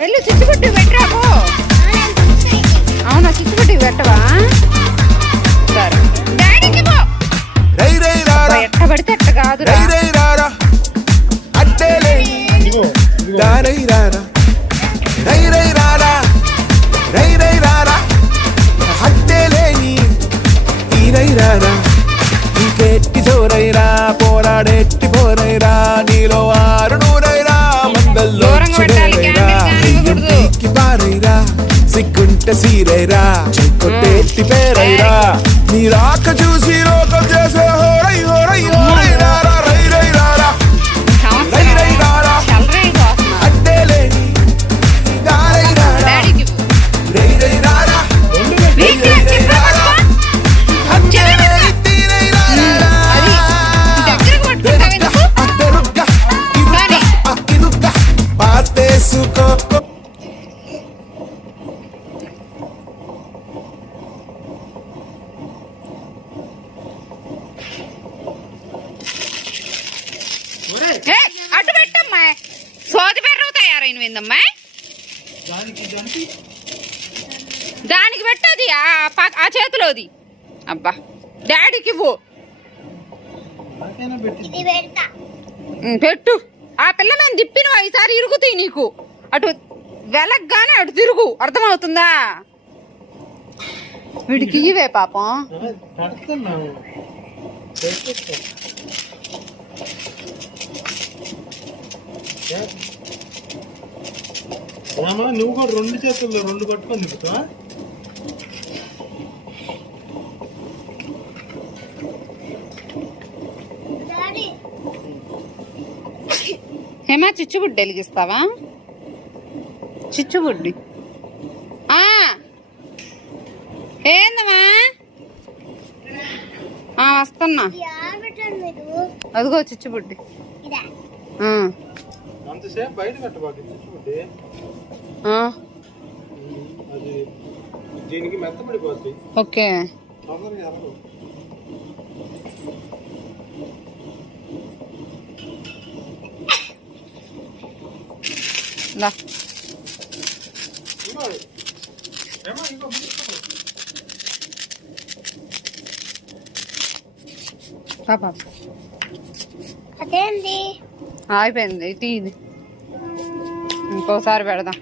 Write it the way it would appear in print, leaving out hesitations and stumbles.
వెళ్ళు చిచ్చుబుడ్డి పెట్టరాబో. అవునా చిచ్చుబుడ్డి పెట్టవా? సరే డాడీకి పో. ఎట్ట పడితే ఎట్ట కాదు. ఇంకెట్టి జోరైరా పోరాడెట్టి పోరైరా నీలో ఆరు నూరైరా మందల్లో పారైరా సిగ్గుంటే సీరైరా చెక్కొట్టేట్టి పేరైరా నీ రాక చూసి లోకం చేసే హోరై హోరై హోరై రారా రై రై రారా రై రై రారా అడ్డే లేని దారై రారా రై రై రారా రై రై రై రారా అడ్డే లేని తీరై రారా అద్దరుగ్గా ఇదుగ్గా పాతేసుకో. అటు పెట్టమ్మా. సోది పెర్రవు తయారైనవిందమ్మా. దానికి పెట్టది ఆ చేతిలోది. అబ్బా డాడీకి ఇవ్వు. పెట్టు. ఆ పిల్ల మేము తిప్పిన ఈసారి ఇరుగుతాయి నీకు. అటు వెలగ్గానే అటు తిరుగు. అర్థమవుతుందా? వీడికి ఇవే పాపం. నువ్వు కూడా రెండు చేతుల్లో రెండు పట్టుకొని తిప్పుతావా? హేమా చిచ్చుబుడ్డి వెలిగిస్తావా? చిచ్చుబుడ్డి ఏందమ్మా? వస్తున్నా. అదిగో చిచ్చుబుడ్డి. అంతసేపు బయట కట్టబాకి చిచ్చుబుడ్డి. అది దీనికి మెత్తపడిపోద్ది. ఓకే తొందరగా ఎరగదు. అయిపోయింది. టీ ఇది ఇంకోసారి పెడదాం.